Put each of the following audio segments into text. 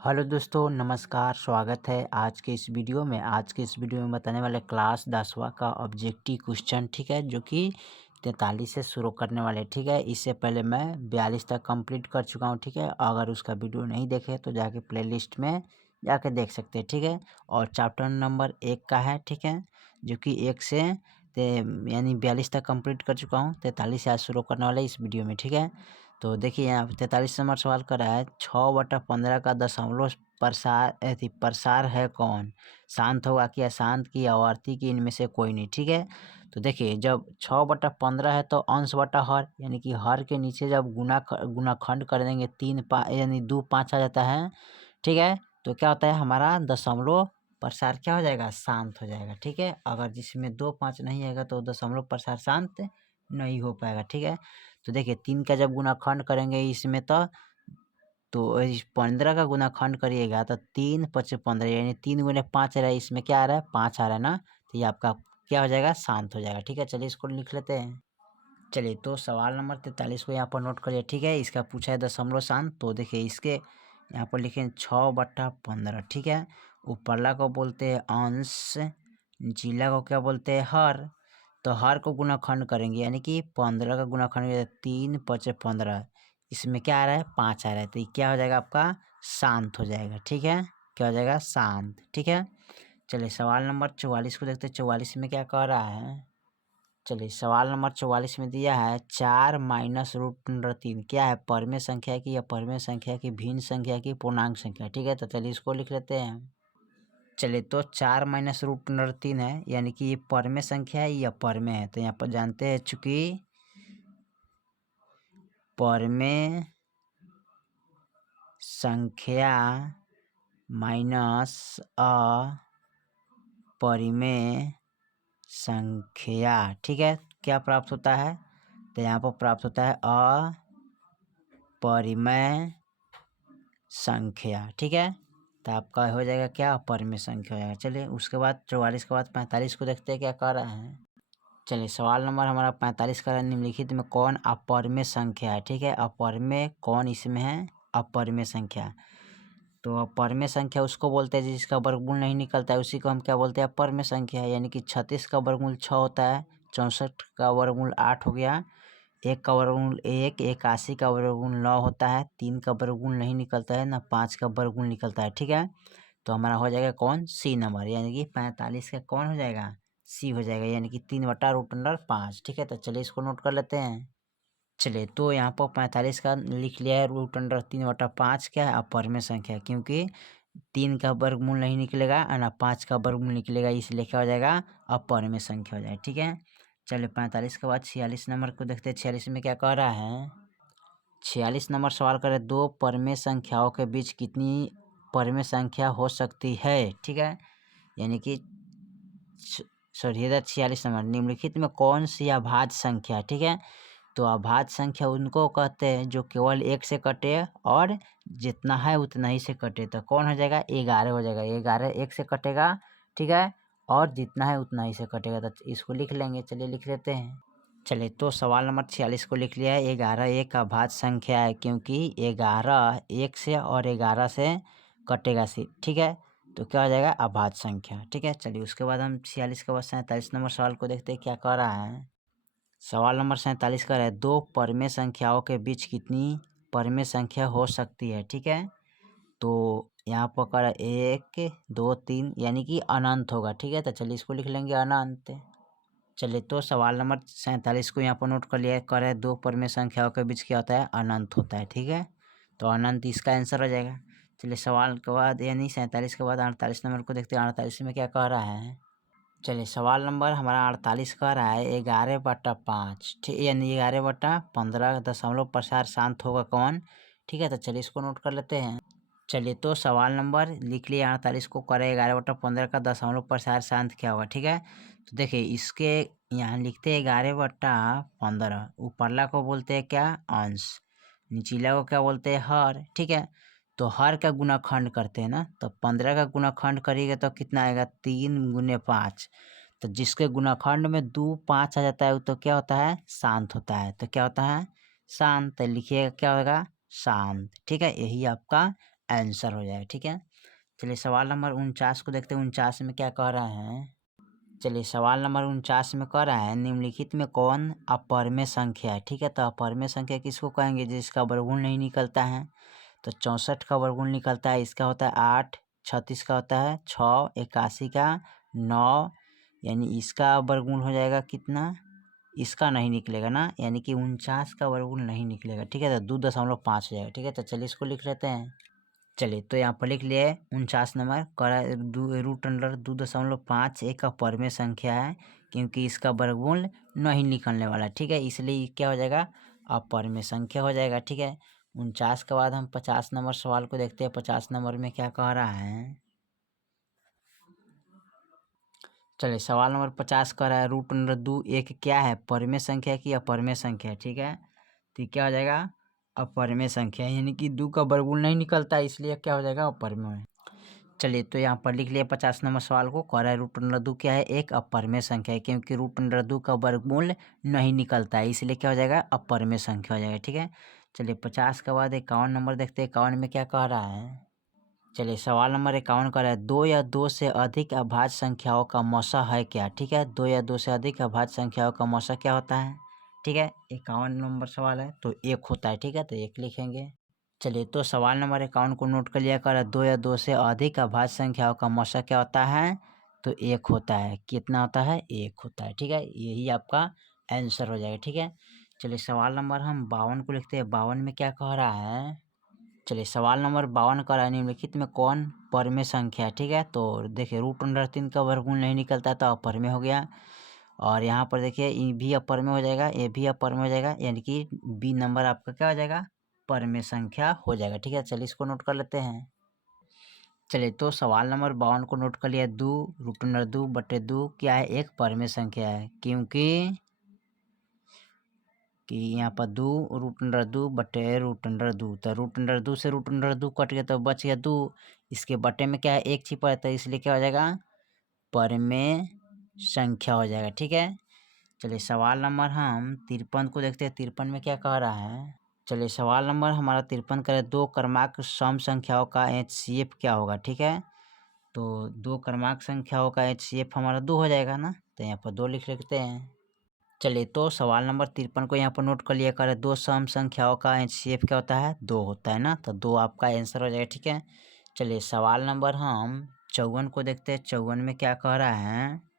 Hello दोस्तों, नमस्कार। स्वागत है आज के इस वीडियो में। बताने वाले क्लास 10वां का ऑब्जेक्टिव क्वेश्चन, ठीक है, जो कि 43 से शुरू करने वाले, ठीक है। इससे पहले मैं 42 तक कंप्लीट कर चुका हूं, ठीक है। अगर उसका वीडियो नहीं देखे तो जाके प्लेलिस्ट में जाके देख सकते हैं, ठीक है। और चैप्टर नंबर 1 का है, ठीक है, जो कि 1 से यानी 42 तक कंप्लीट कर चुका हूँ। 43 से आज शुरू करने वाले इस वीडियो में, ठीक है। तो देखिए यहाँ 43 नंबर सवाल कर रहा है 6/15 का दशमलव प्रसार है कौन? शांत होगा कि अशांत की आवर्ती की, इनमें से कोई नहीं, ठीक है। तो देखिए जब 6/15 है तो अंश बटा हर, यानी कि हर के नीचे जब गुणाखंड कर देंगे 3 यानी 2 5 आ जाता है, ठीक है। तो क्या होता है हमारा दशमलव प्रसार क्या हो जाएगा? शांत हो जाएगा, ठीक है। अगर जिसमें 2 5 नहीं आएगा तो दशमलव प्रसार शांत नहीं हो पाएगा, ठीक है। तो देखिए 3 का जब गुणाखंड करेंगे इसमें तो 15 का गुणाखंड करिएगा तो 3×5 = 15, यानी 3 × 5 आ रहा है, इसमें क्या आ रहा है? 5 आ रहा है ना। तो ये आपका क्या हो जाएगा? शांत हो जाएगा, ठीक है। चलिए इसको लिख लेते हैं। चलिए तो सवाल नंबर 43 को यहाँ पर नोट करिए, ठीक है। इसका पूछा है दशमलव शांत। तो देखिए इसके यहाँ पर लिखें 6/15, ठीक है। ऊपरला को बोलते हैं अंश, निचला को क्या बोलते हैं? हर। तो हर को गुणाखंड करेंगे, यानी कि 15 का गुणाखंड 3×5 = 15, इसमें क्या आ रहा है? 5 आ रहा है। तो ये क्या हो जाएगा आपका? शांत हो जाएगा, ठीक है। क्या हो जाएगा? शांत, ठीक है। चलिए सवाल नंबर 44 को देखते हैं। 44 में क्या कह रहा है? चलिए सवाल नंबर 44 में दिया है 4 - √3 क्या है? परमेय संख्या की या परमेय संख्या की, भिन्न संख्या की, पूर्णांक संख्या, ठीक है। तो चलिए इसको लिख लेते हैं। चलिए तो 4 - √3 है, यानी कि ये परमेय संख्या है या परमेय है। तो यहाँ पर जानते हैं चूंकि परमेय संख्या माइनस अपरिमेय संख्या, ठीक है, क्या प्राप्त होता है? तो यहाँ पर प्राप्त होता है अपरिमेय संख्या, ठीक है। तो आपका हो जाएगा क्या? अपरिमेय संख्या हो जाएगा। चलिए उसके बाद 44 के बाद 45 को देखते हैं क्या कर रहा है। चलिए सवाल नंबर हमारा 45 का निम्नलिखित में कौन अपरिमेय संख्या है, ठीक है। अपरिमेय कौन इसमें है? अपरिमेय संख्या। तो अपरिमेय संख्या उसको बोलते हैं जिसका वर्गमूल नहीं निकलता है, उसी को हम क्या बोलते हैं? अपरिमेय संख्या। यानी कि 36 का वर्गमूल 6 होता है, 64 का वर्गमूल 8 हो गया, 1 का वर्गमूल 1, 81 का वर्गमूल 9 होता है, 3 का वर्गमूल नहीं निकलता है ना, 5 का वर्गमूल निकलता है, ठीक है। तो हमारा हो जाएगा कौन? सी नंबर, यानी कि 45 का कौन हो जाएगा? सी हो जाएगा, यानी कि 3/√5, ठीक है। तो चलिए इसको नोट कर लेते हैं। चलिए तो यहाँ पर 45 का लिख लिया है √3/5 क्या है? अपरिमेय संख्या, क्योंकि 3 का वर्गमूल नहीं निकलेगा और ना 5 का वर्गमूल निकलेगा, इसलिए क्या हो जाएगा? अपरिमेय संख्या हो जाएगा, ठीक है। चलिए 45 के बाद 46 नंबर को देखते हैं। 46 में क्या कह रहा है? 46 नंबर सवाल कर रहे हैं, दो परमेय संख्याओं के बीच कितनी परमेय संख्या हो सकती है, ठीक है। यानी कि सॉरी 46 नंबर, निम्नलिखित में कौन सी अभाज्य संख्या है, ठीक है। तो अभाज्य संख्या उनको कहते हैं जो केवल 1 से कटे और जितना है उतना ही से कटे। तो कौन हो जाएगा? 11 हो जाएगा। 11 1 से कटेगा, ठीक है, और जितना है उतना ही से कटेगा। तो इसको लिख लेंगे। चलिए लिख लेते हैं। चलिए तो सवाल नंबर 46 को लिख लिया है। 11 एक अभाज्य संख्या है, क्योंकि 11 1 से और 11 से कटेगा सिर्फ, ठीक है। तो क्या हो जाएगा? अभाज्य संख्या, ठीक है। चलिए उसके बाद हम 46 के बाद 47 नंबर सवाल को देखते हैं क्या कह रहा है। सवाल नंबर 47 का है, दो परमेय संख्याओं के बीच कितनी परमेय संख्या हो सकती है, ठीक है। तो यहाँ पर कर 1 2 3, यानी कि अनंत होगा, ठीक है। तो चलिए इसको लिख लेंगे अनंत। चलिए तो सवाल नंबर 47 को यहाँ पर नोट कर लिया है। कर है दो परमेय संख्याओं के बीच क्या होता है? अनंत होता है, ठीक है। तो अनंत इसका आंसर हो जाएगा। चलिए सवाल के बाद यानी 47 के बाद 48 नंबर को देखते हैं। 48 में क्या कह रहा है? चलिए सवाल नंबर हमारा 48 कह रहा है 11/5, ठीक, यानी 11/15 दशमलव प्रसार शांत होगा कौन, ठीक है। तो चलिए इसको नोट कर लेते हैं। चलिए तो सवाल नंबर लिख लिए 48 को, करे 11/15 का दशमलव प्रसार शांत क्या होगा, ठीक है। तो देखिए इसके यहाँ लिखते हैं 11/15, ऊपरला को बोलते हैं क्या? अंश, निचला को क्या बोलते हैं? हर, ठीक है। तो हर का गुणाखंड करते हैं ना, तो 15 का गुणाखंड करिएगा तो कितना आएगा? 3 × 5। तो जिसके गुणाखंड में 2 5 आ जाता है वो तो क्या होता है? शांत होता है। तो क्या होता है? शांत। तो लिखिएगा क्या होगा? शांत, ठीक है। यही आपका आंसर हो जाएगा। ठीक है, चलिए सवाल नंबर 49 को देखते हैं। 49 में क्या कह रहा है, चलिए सवाल नंबर 49 में कह रहा है निम्नलिखित में कौन अपरिमेय संख्या है। ठीक है, तो अपरिमेय संख्या किसको कहेंगे, जिसका वर्गमूल नहीं निकलता है। तो 64 का वर्गमूल निकलता है, इसका होता है 8, 36 का होता है 6, 81 का 9, यानी इसका वर्गमूल हो जाएगा कितना, इसका नहीं निकलेगा ना, यानी कि 49 का वर्गमूल नहीं निकलेगा। ठीक है, तो 2.5 हो जाएगा। ठीक है, तो चलिए इसको लिख लेते हैं। चलिए तो यहाँ पर लिख लिए 49 नंबर करा √2.5 एक अपरिमेय संख्या है, क्योंकि इसका वर्गमूल नहीं निकलने वाला। ठीक है, इसलिए क्या हो जाएगा, अपरिमेय संख्या हो जाएगा। ठीक है, 49 के बाद हम 50 नंबर सवाल को देखते हैं। 50 नंबर में क्या कह रहा है, चलिए सवाल नंबर 50 कह रहा है √2 एक क्या है, परिमेय संख्या की अपरिमेय संख्या है। ठीक है, तो क्या हो जाएगा, अपरिमेय संख्या, यानी कि 2 का वर्गमूल नहीं निकलता, इसलिए क्या हो जाएगा, अपरिमेय। चलिए तो यहाँ पर लिख लिया 50 नंबर सवाल को, कह रहा है √2 क्या है, एक अपरिमेय संख्या है, क्योंकि √2 का वर्गमूल नहीं निकलता है, इसलिए क्या हो जाएगा, अपरिमेय संख्या हो जाएगा। ठीक है, चलिए 50 के बाद 51 नंबर देखते हैं। 51 में क्या कह रहा है, चलिए सवाल नंबर 51 का है 2 या 2 से अधिक अभाज्य संख्याओं का मौसा है क्या। ठीक है, 2 या 2 से अधिक अभाज्य संख्याओं का मौसा क्या होता है। ठीक है, 51 नंबर सवाल है तो 1 होता है। ठीक है, तो 1 लिखेंगे। चलिए तो सवाल नंबर 51 को नोट कर लिया कर, 2 या 2 से अधिक अभाज्य संख्याओं का मौसा क्या होता है, तो 1 होता है। कितना होता है, 1 होता है। ठीक है, यही आपका आंसर हो जाएगा। ठीक है, चलिए सवाल नंबर हम 52 को लिखते हैं। 52 में क्या कह रहा है, चलिए सवाल नंबर 52 का है निम्नलिखित में कौन परिमेय संख्या है। ठीक है, तो देखिए √3 का वर्गमूल नहीं निकलता तो अपरिमेय हो गया, और यहाँ पर देखिए ये भी अपरिमेय हो जाएगा, ये भी अपरिमेय हो जाएगा, यानी कि बी नंबर आपका क्या हो जाएगा, परिमेय संख्या हो जाएगा। ठीक है, चलिए इसको नोट कर लेते हैं। चलिए तो सवाल नंबर 52 को नोट कर लिया, 2√2/2 क्या है, एक परिमेय संख्या है, क्योंकि यहाँ पर 2√2/√2, तो √2 से √2 कट गया तो बच गया 2, इसके बटे में क्या है, 1 छिपा रहता है, इसलिए क्या हो जाएगा, परिमेय संख्या हो जाएगा। ठीक है, चलिए सवाल नंबर हम 53 को देखते हैं। 53 में क्या कह रहा है, चलिए सवाल नंबर हमारा 53 का है 2 क्रमांक सम संख्याओं का HCF क्या होगा। ठीक है, तो 2 क्रमांक संख्याओं का HCF हमारा 2 हो जाएगा ना, तो यहाँ पर 2 लिख लेते हैं। चलिए तो सवाल नंबर 53 को यहाँ पर नोट कर लिया कर, 2 सम संख्याओं का HCF क्या होता है, 2 होता है ना, तो 2 आपका आंसर हो जाएगा। ठीक है, चलिए सवाल नंबर हम 54 को देखते हैं। 54 में क्या कह रहा है,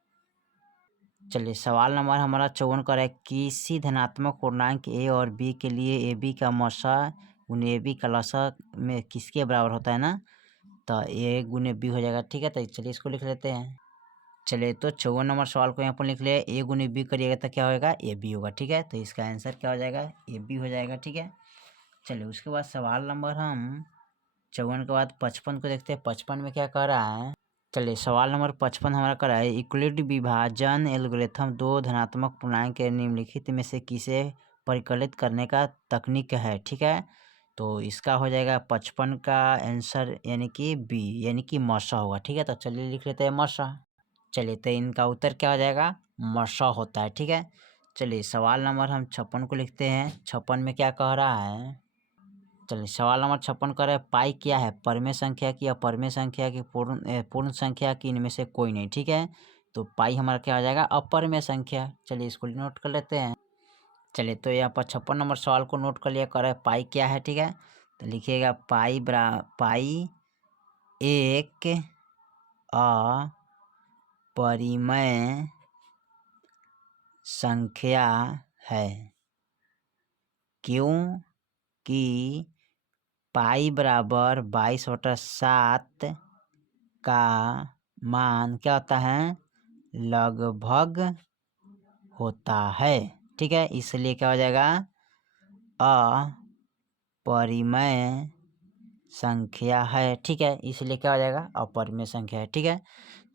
चलिए सवाल नंबर हमारा 54 कर रहा है, किसी धनात्मक पूर्णांक a और b के लिए ab का मौसा गुने ab का लसा में किसके बराबर होता है ना, तो a गुने b हो जाएगा। ठीक है, तो चलिए इसको लिख लेते हैं। चलिए तो 54 नंबर सवाल को यहाँ पर लिख लिया, a गुने b करिएगा तो क्या होगा, ab होगा। ठीक है, तो इसका आंसर क्या हो जाएगा, ab हो जाएगा। ठीक है, चलिए उसके बाद सवाल नंबर हम 54 के बाद 55 को देखते हैं। 55 में क्या कह रहा है, चलिए सवाल नंबर 55 हमारा कर रहा है, यूक्लिड विभाजन एल्गोरिथम 2 धनात्मक पूर्णांक के निम्नलिखित में से किसे परिकलित करने का तकनीक है। ठीक है, तो इसका हो जाएगा 55 का आंसर, यानी कि बी, यानी कि मौसा होगा। ठीक है, तो चलिए लिख लेते हैं मौसा। चलिए तो इनका उत्तर क्या हो जाएगा, मौसा होता है। ठीक है, चलिए सवाल नंबर हम 56 को लिखते हैं। 56 में क्या कह रहा है, चलिए सवाल नंबर 56 कर रहे हैं, पाई क्या है, परिमेय संख्या की अपरिमेय संख्या की पूर्ण संख्या की, इनमें से कोई नहीं। ठीक है, तो पाई हमारा क्या हो जाएगा, अपरिमेय संख्या। चलिए इसको नोट कर लेते हैं। चलिए तो यहाँ पर 56 नंबर सवाल को नोट कर लिया कर रहे हैं, पाई क्या है। ठीक है, तो लिखिएगा पाई एक अपरिमेय संख्या है, क्योंकि पाई बराबर 22/7 का मान क्या होता है, लगभग होता है। ठीक है, इसलिए क्या हो जाएगा, अपरिमेय संख्या है। ठीक है, इसलिए क्या हो जाएगा, अपरिमेय संख्या है। ठीक है,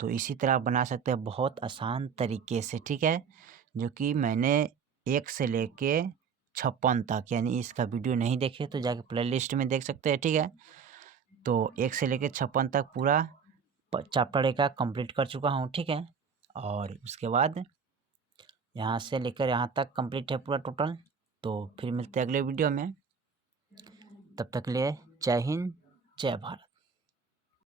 तो इसी तरह आप बना सकते हैं बहुत आसान तरीके से। ठीक है, जो कि मैंने 1 से लेके 56 तक, यानी इसका वीडियो नहीं देखे तो जाके प्लेलिस्ट में देख सकते हैं। ठीक है, तो 1 से लेके 56 तक पूरा चैप्टर 1 का कंप्लीट कर चुका हूँ। ठीक है, और उसके बाद यहाँ से लेकर यहाँ तक कंप्लीट है पूरा टोटल। तो फिर मिलते हैं अगले वीडियो में, तब तक के लिए जय हिंद, जय भारत।